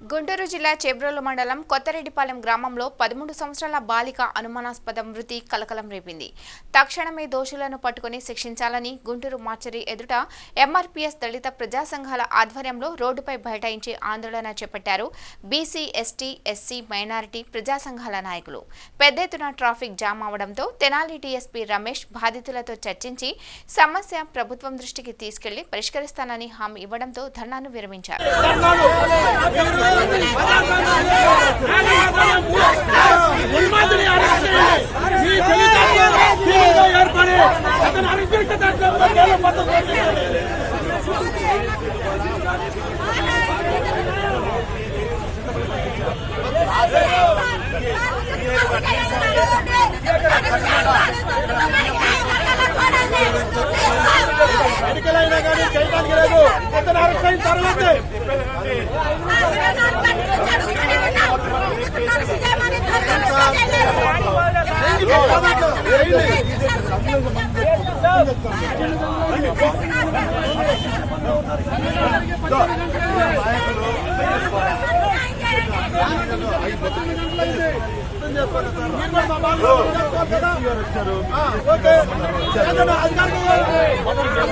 గుంటూరు జిల్లా చేబ్రోలు మండలం కొత్తరెడ్డిపాలెం గ్రామంలో 13 సంవత్సరాల బాలిక అనుమానాస్పద మృతి కలకలం రేపింది. తక్షణమే దోషులను పట్టుకుని శిక్షించాలని గుంటూరు మార్చరీ ఎదుట ఎంఆర్పీఎస్ దళిత ప్రజా సంఘాల ఆధ్వర్యంలో రోడ్డుపై బైఠాయించి ఆందోళన చేపట్టారు. బీసీ, ఎస్టీ, ఎస్సీ, మైనారిటీ ప్రజా సంఘాల నాయకులు. పెద్ద ఎత్తున ట్రాఫిక్ జామ్ అవడంతో తెనాలి డీఎస్పీ రమేష్ బాధితులతో చర్చించి సమస్య ప్రభుత్వం దృష్టికి తీసుకెళ్లి పరిష్కరిస్తానని హామీ ఇవ్వడంతో ధర్నాను విరమించారు. ఎన్నికలైనా కానీ చేయడానికి లేదు. కొత్త అరెస్ట్ తర్వాత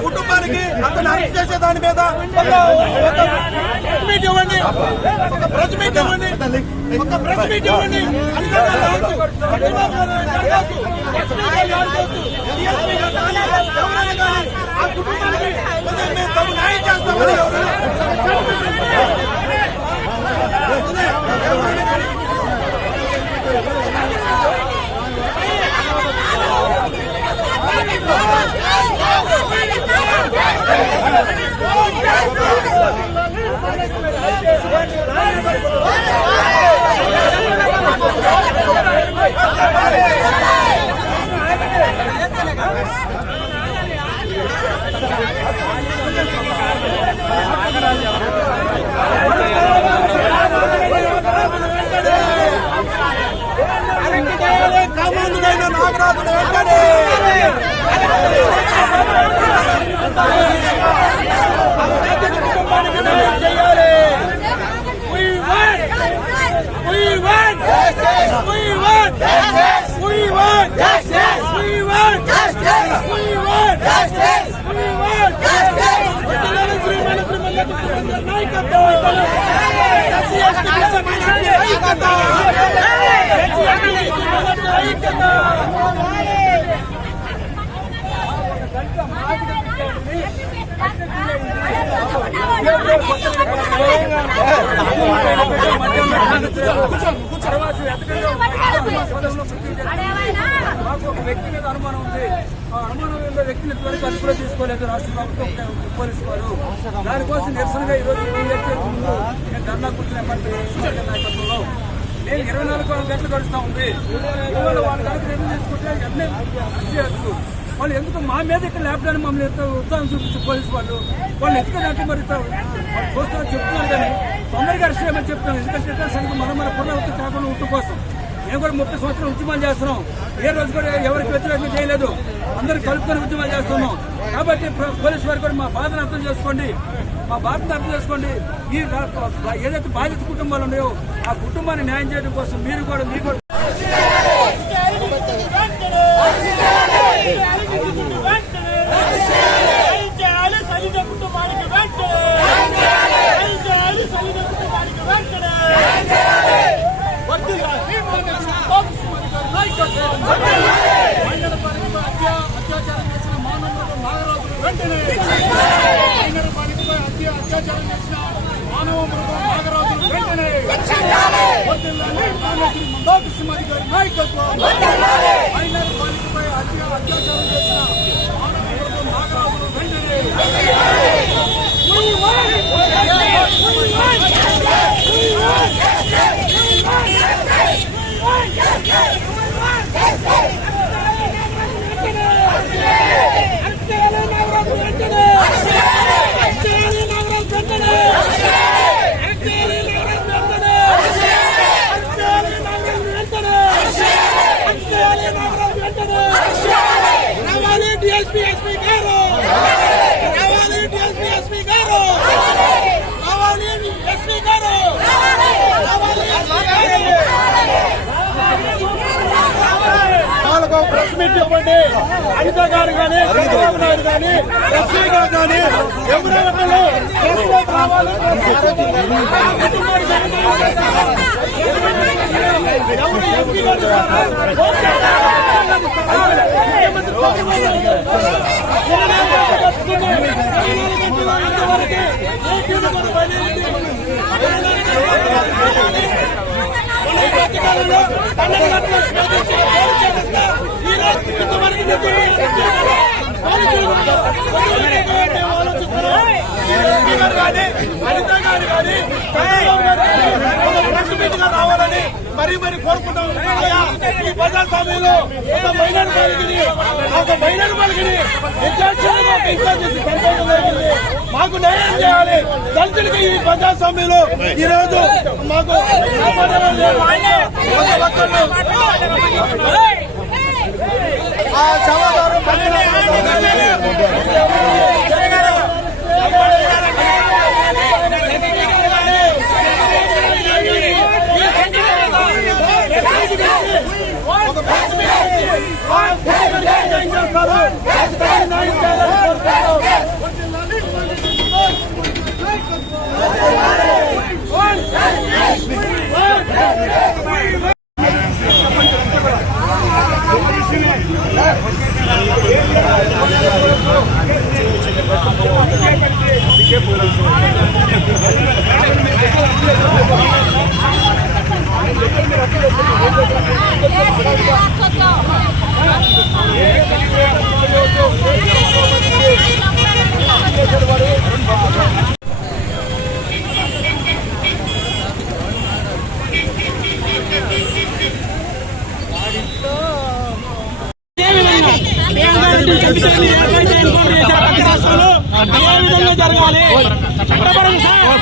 కుటుంబానికి అతను అరెస్ట్ చేసే దాని మీద మీట్ ఇవ్వండి, ఒక ప్రెస్ మీట్ ఇవ్వండి, ఒక ప్రెస్ మీట్ ఇవ్వండి. ఆ కుటుంబానికి మేము న్యాయం చేస్తామని కామాంధుడైన నాగరాజును వెంటనే చేయాలి. మాకు ఒక వ్యక్తి మీద అనుమానం ఉంది. ఆ అనుమానం వ్యక్తిని ఇంతవరకు అదుపులో తీసుకోలేదు రాష్ట్ర ప్రభుత్వం, పోలీసు వారు. దానికోసం నిరసనగా ఈరోజు నేను ధర్నా కూర్చునే నాయకత్వంలో నేను 24 గంటలు గడుస్తూ ఉంది. ఇవాళ వాళ్ళ కనుక నిర్ణయం తీసుకుంటే వెంటనే చేయొచ్చు. వాళ్ళు ఎందుకు మా మీద ఇక్కడ లేపడానికి మమ్మల్ని ఎంత ఉత్సాహం చూపించు పోలీసు వాళ్ళు ఎందుకంటే మరి వాళ్ళు చూస్తారని చెప్తున్నారు, కానీ తొందరగా అరెస్ట్ చేయమని చెప్తున్నాను. ఎందుకంటే సంఘం మన పునరావృత్తి కాకుండా ఉంటు కోసం మేము కూడా 30 సంవత్సరాలు ఉద్యమాలు చేస్తున్నాం. ఏ రోజు కూడా ఎవరికి వ్యతిరేకంగా చేయలేదు, అందరూ కలుపుకొని ఉద్యమాలు చేస్తున్నాం. కాబట్టి పోలీసు వారు కూడా మా బాధను అర్థం చేసుకోండి, ఈ ఏదైతే బాధిత కుటుంబాలు ఉన్నాయో ఆ కుటుంబాన్ని న్యాయం చేయడం కోసం మీరు కూడా అత్యాచారం చేసిన మానవులకు నాగరాజులు వెంటనే అత్యాచారం చేసిన మానవ మృగం నాగరాజులు వెంటనే మందాకృష్ణమాది నాయకత్వం మైనర్ బాలికపై అత్యాచారం చేసిన మానవ మృగం నాగరాజులు వెంటనే కావాలి మీట్ చెప్పండి. అనిత గారు కానీ, చంద్రబాబు నాయుడు కానీ, ఎస్పీ గారు కానీ ఎవరెవరిలో రావాలి. రావాలని మరీ మరీ కోరుకుంటాం. ఈ ప్రజాస్వామ్యంలో ఒక మైనర్ బాలికని నిర్దాక్షిణ్యంగా ఎంకరేజ్ చేసి సంతోషం జరిగింది. మాకు న్యాయం చేయాలి. దళితులకి ఈ ప్రజాస్వామ్యంలో ఈ రోజు మాకు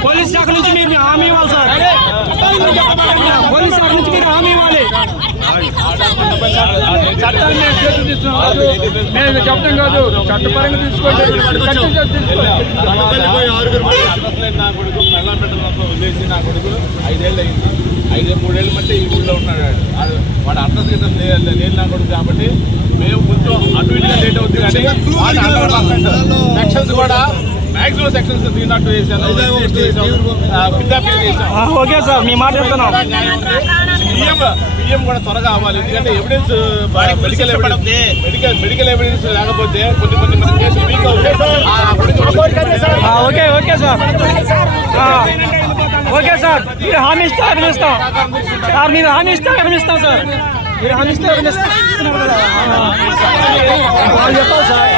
పోలీస్ శాఖ నుంచి మీరు హామీ ఇవ్వాలి సార్. పోలీస్ శాఖ నుంచి మీరు హామీ ఇవ్వాలి. చట్టాన్ని మేము చేతులు తీసుకున్నాం. మేము చెప్పడం కాదు, చట్టపరంగా తీసుకోండి. నా కొడుకు నల్లపెట్టడంతో వదిలేసి నా కొడుకు 5 ఏళ్ళు అయింది. 3 ఏళ్ళు బట్టి ఈ ఊళ్ళో ఉన్నాడు. వాడు అడ్రస్ కింద నేను నా కొడుకు కాబట్టి మేము కొంచెం అటు ఇటుగా లేట్ అవుతుంది. కానీ సెక్షన్స్ కూడా మ్యాక్సిమం సెక్షన్స్ 302 వేసాను, కిడ్నాపింగ్ చేసాం. ఓకే సార్, మీ మాట చెప్తున్నాం. బియ్యం కూడా త్వరగా అవ్వాలి. ఎందుకంటే ఎవిడెన్స్ మెడికల్ ఎవిడెన్స్ లేకపోతే కొన్ని కేసులు వీక్ అవుతాయి. Okay okay sir, okay sir. మీరు హామీ ఇస్తే అభినిస్తాం సార్. మీరు హామీ ఇస్తే అభినిస్తాం సార్. మీరు హామీ ఇస్తే అభినిస్తున్నారు కదా చెప్పాలి సార్.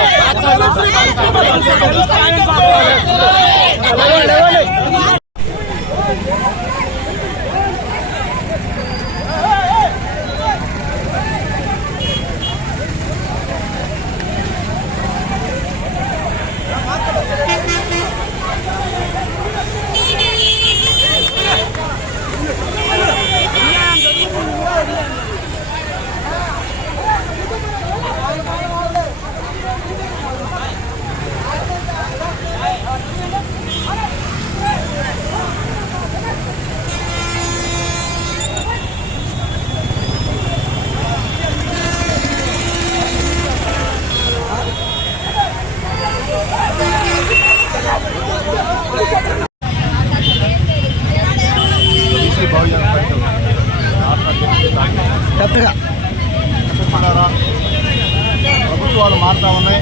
ప్రభుత్వాలు మారుతూ ఉన్నాయి,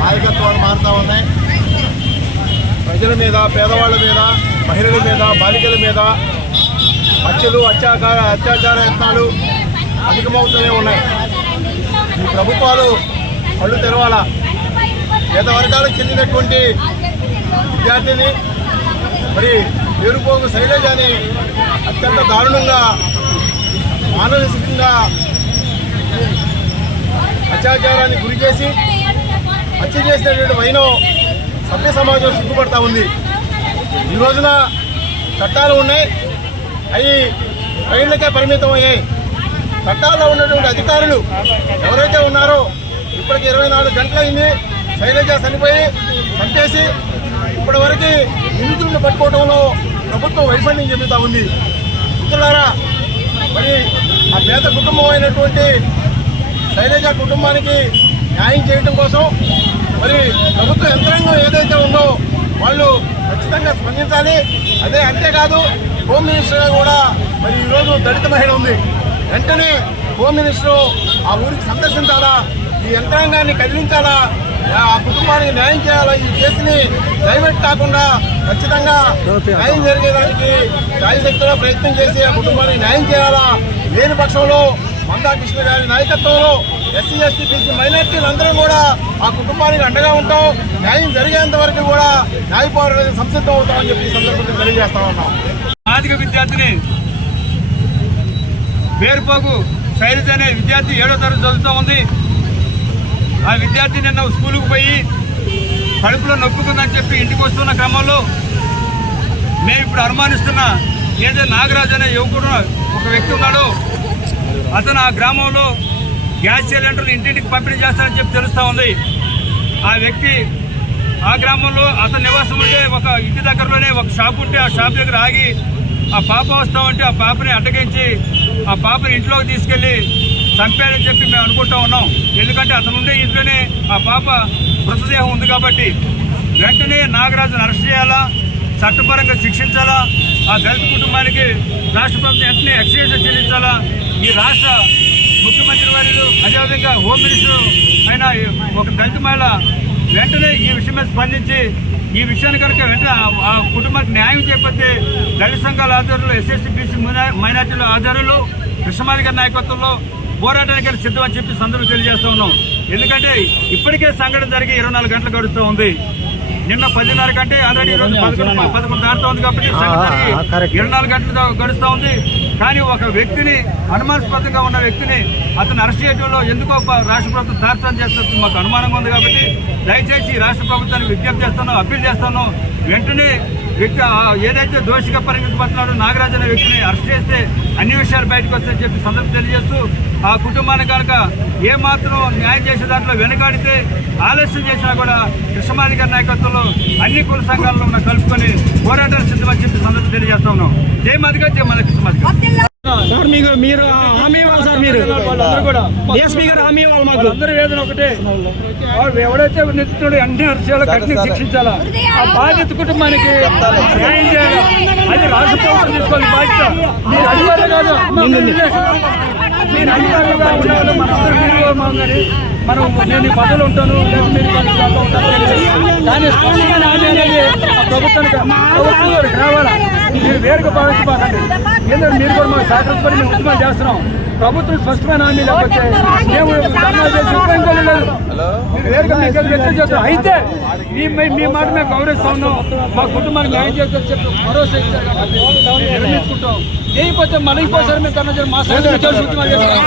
నాయకత్వాలు మారుతూ ఉన్నాయి. ప్రజల మీద, పేదవాళ్ళ మీద, మహిళల మీద, బాలికల మీద హత్యలు, అత్యాచార యత్నాలు అధికమవుతూనే ఉన్నాయి. ఈ ప్రభుత్వాలు కళ్ళు తెరవాలా. పేద వర్గాలకు చెందినటువంటి విద్యార్థిని మరి వేరుపోగు శైలజని అత్యంత దారుణంగా మానసికంగా అత్యాచారాన్ని గురి చేసి హత్య చేసినటువంటి వైనం సభ్య సమాజం సిగ్గుపడతా ఉంది. ఈ రోజున చట్టాలు ఉన్నాయి, అవి ట్రైన్లకే పరిమితం అయ్యాయి. చట్టాల్లో ఉన్నటువంటి అధికారులు ఎవరైతే ఉన్నారో ఇప్పటికి 24 గంటలైంది. శైలజ చనిపోయి చంపేసి ఇప్పటి వరకు నిందితులను పట్టుకోవడంలో ప్రభుత్వం వైఫల్యం చెందుతూ ఉంది. మిత్రులారా, మరి ఆ పేద కుటుంబం అయినటువంటి శైలజ కుటుంబానికి న్యాయం చేయడం కోసం మరి ప్రభుత్వ యంత్రాంగం ఏదైతే ఉందో వాళ్ళు ఖచ్చితంగా స్పందించాలి. అంతేకాదు హోమ్ మినిస్టర్ కూడా మరి ఈరోజు దళిత మహిళ ఉంది, వెంటనే హోమ్ మినిస్టర్ ఆ ఊరికి సందర్శించాలా, ఈ యంత్రాంగాన్ని కదిలించాలా, ఆ కుటుంబానికి న్యాయం చేయాలా. ఈ కేసుని డైవర్ట్ కాకుండా ఖచ్చితంగా న్యాయం జరిగేదానికి శాయశక్తిలో ప్రయత్నం చేసి ఆ కుటుంబానికి న్యాయం చేయాలా. లేని పక్షంలో మందాకృష్ణ గారి నాయకత్వంలో ఎస్సీ ఎస్టీ బీసీ మైనార్టీలందరూ కూడా ఆ కుటుంబానికి అండగా ఉంటాం. న్యాయం జరిగేంత వరకు కూడా న్యాయ పోరాటానికి సంసిద్ధం అవుతామని చెప్పి ఈ సందర్భంగా తెలియజేస్తా ఉన్నాం. ఆర్థిక విద్యార్థిని పేరుపోగు శైలజ అనే విద్యార్థి 7వ తరగతి చదువుతూ ఉంది. ఆ విద్యార్థి నిన్న స్కూలుకు పోయి కడుపులో నొప్పుకుందని చెప్పి ఇంటికి వస్తున్న క్రమంలో మేము ఇప్పుడు అనుమానిస్తున్న ఏదైతే నాగరాజు అనే యువకుడు ఒక వ్యక్తి ఉన్నాడో అతను ఆ గ్రామంలో గ్యాస్ సిలిండర్లు ఇంటింటికి పంపిణీ చేస్తానని చెప్పి తెలుస్తూ ఉంది. ఆ వ్యక్తి ఆ గ్రామంలో అతని నివాసం ఉంటే ఒక ఇంటి దగ్గరలోనే ఒక షాప్ ఉంటే ఆ షాప్ దగ్గర ఆగి ఆ పాప వస్తామంటే ఆ పాపని అడ్డగించి ఆ పాపని ఇంట్లోకి తీసుకెళ్లి చంపారని చెప్పి మేము అనుకుంటా ఉన్నాం. ఎందుకంటే అతను ఉండే ఇంట్లోనే ఆ పాప మృతదేహం ఉంది కాబట్టి వెంటనే నాగరాజును అరెస్ట్ చేయాలా, చట్టపరంగా శిక్షించాలా, ఆ దళిత కుటుంబానికి రాష్ట్ర ప్రభుత్వం వెంటనే ఎక్స్గ్రేషన్ చెల్లించాలా. ఈ రాష్ట్ర ముఖ్యమంత్రి వారు అదేవిధంగా హోమ్ మినిస్టర్ అయిన ఒక దళిత మహిళ వెంటనే ఈ విషయం మీద స్పందించి ఈ విషయాన్ని కనుక వెంటనే ఆ కుటుంబానికి న్యాయం చేయకపోతే దళిత సంఘాల ఆధ్వర్యంలో ఎస్సీ బీసీ మైనార్టీల ఆధ్వర్యంలో కృష్ణమాలి గారి నాయకత్వంలో పోరాటానికి సిద్ధం అని చెప్పి సందర్భంగా తెలియజేస్తూ ఉన్నాం. ఎందుకంటే ఇప్పటికే సంఘటన జరిగి 24 గంటలు గడుస్తూ ఉంది. నిన్న 10:30 కంటే ఆల్రెడీ ఈరోజు 11 దాటుతూ ఉంది కాబట్టి 24 గంటలు గడుస్తూ ఉంది. కానీ ఒక వ్యక్తిని అనుమానాస్పదంగా ఉన్న వ్యక్తిని అతను అరెస్ట్ చేయడంలో ఎందుకో రాష్ట్ర ప్రభుత్వం తాత్సారం చేస్తున్నట్టు మాకు అనుమానంగా ఉంది. కాబట్టి దయచేసి రాష్ట్ర ప్రభుత్వానికి విజ్ఞప్తి చేస్తున్నాం, అప్పీల్ చేస్తున్నాం. వెంటనే వ్యక్తి ఏదైతే దోషిగా పరిగణించబడుతున్నాడో నాగరాజు అనే వ్యక్తిని అరెస్ట్ చేస్తే అన్ని విషయాలు బయటకు వస్తాయని చెప్పి సందర్భం తెలియజేస్తూ ఆ కుటుంబానికి కనుక ఏమాత్రం న్యాయం చేసే దాంట్లో వెనకాడితే ఆలస్యం చేసినా కూడా కృష్ణమాలి గారి నాయకత్వంలో అన్ని కుల సంఘాలను మనం కలుపుకొని పోరాటాలు సిద్ధమని చెప్పి సందర్భం తెలియజేస్తా ఉన్నాం. జై మాదిగా, జై మన కృష్ణమాలి గారు. సార్ మీరు హామీ ఇవ్వాలి సార్. మీరు వాళ్ళందరూ కూడా డిఎస్పీ గారు హామీ ఇవ్వాలి మాకు. అందరి వేదన ఒకటే, ఎవడైతే నిందితుడు అన్ని అరెస్టులు కఠిన శిక్షించాలా, ఆ బాధిత కుటుంబానికి న్యాయం చేయాలి. అది రాష్ట్ర ప్రభుత్వం తీసుకోవాలి బాధ్యత. మీరు అధికారులు కాదు, మీరు అధికారులుగా ఉండాలి. మనం నేను ఈ పదవులు ఉంటాను లేదా మీరు ఉంటాను, కానీ స్పష్టమైన హామీ అనేది ప్రభుత్వానికి రావాలా. మీరు వేరుగా భావించబాకండి. ఎందుకంటే మీరు కూడా మాకు సహకరించుకొని మేము ఉద్యమాలు చేస్తున్నాం. ప్రభుత్వం స్పష్టమైన హామీ లేకపోతే మేము ధర్నా చేసి ఉపయోగం లేదు. మీరు వేరుగా మీకు వ్యక్తం చేస్తాం. అయితే మీ మాట మేము గౌరవిస్తా ఉన్నాం. మా కుటుంబానికి న్యాయం చేస్తామని చెప్పి భరోసా ఇచ్చారు కాబట్టి నిర్మించుకుంటాం. చేయకపోతే మళ్ళీ ఇంకోసారి మేము ధర్నా చేయాలి. మా సైతం ఉద్యమాలు చేస్తాం.